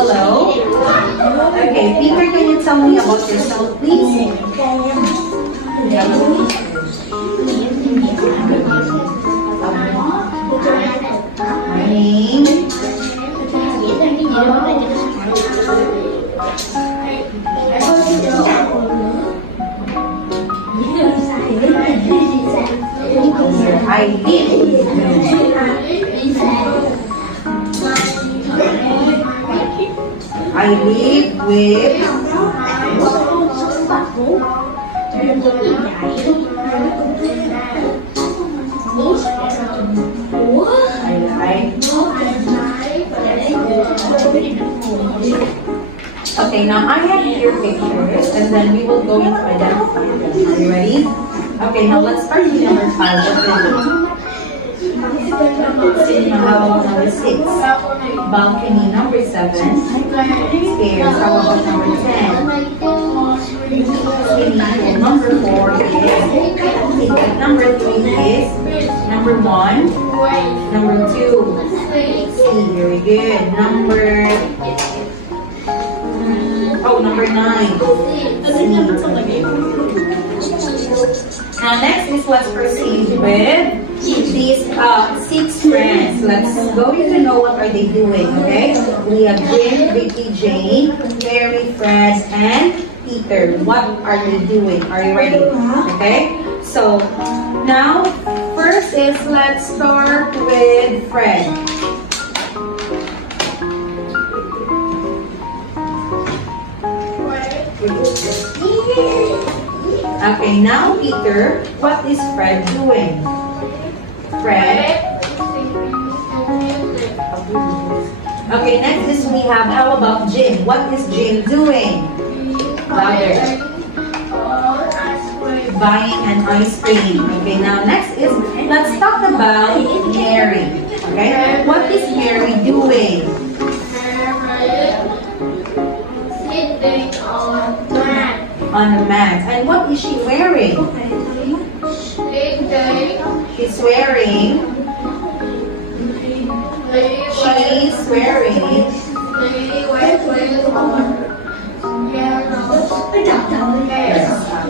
hello. Okay, Peter, can you tell me about yourself, please? My name. I live with Okay, now I have here pictures and then we will go into identify them. Are you ready? Okay, now let's start with number 5. Cinema, how about number 6? Balcony, number 7. Stairs, how about number 10? Swimming, number 4 is. Number 3 is. Number 1. Number 2. C, very good. Number 9. Now next is let's proceed with these 6 friends. Let's go to know what are they doing, okay? We have Jim, Vicky, Jane, Mary, Fred, and Peter. What are they doing? Are you ready? Okay? So now first is let's start with Fred. Okay, now Peter, what is Fred doing? Fred. Okay, next is we have, how about Jim? What is Jim doing? Louder. Buying an ice cream. Okay, now next is, let's talk about Mary. Okay, what is Mary doing? On a mat. And what is she wearing? She's wearing.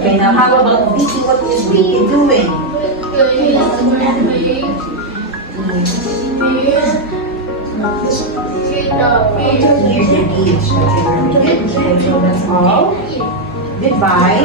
Okay, now how about Vicky? What is Vicky doing? Near the beach. Okay, very good. So that's all. Goodbye.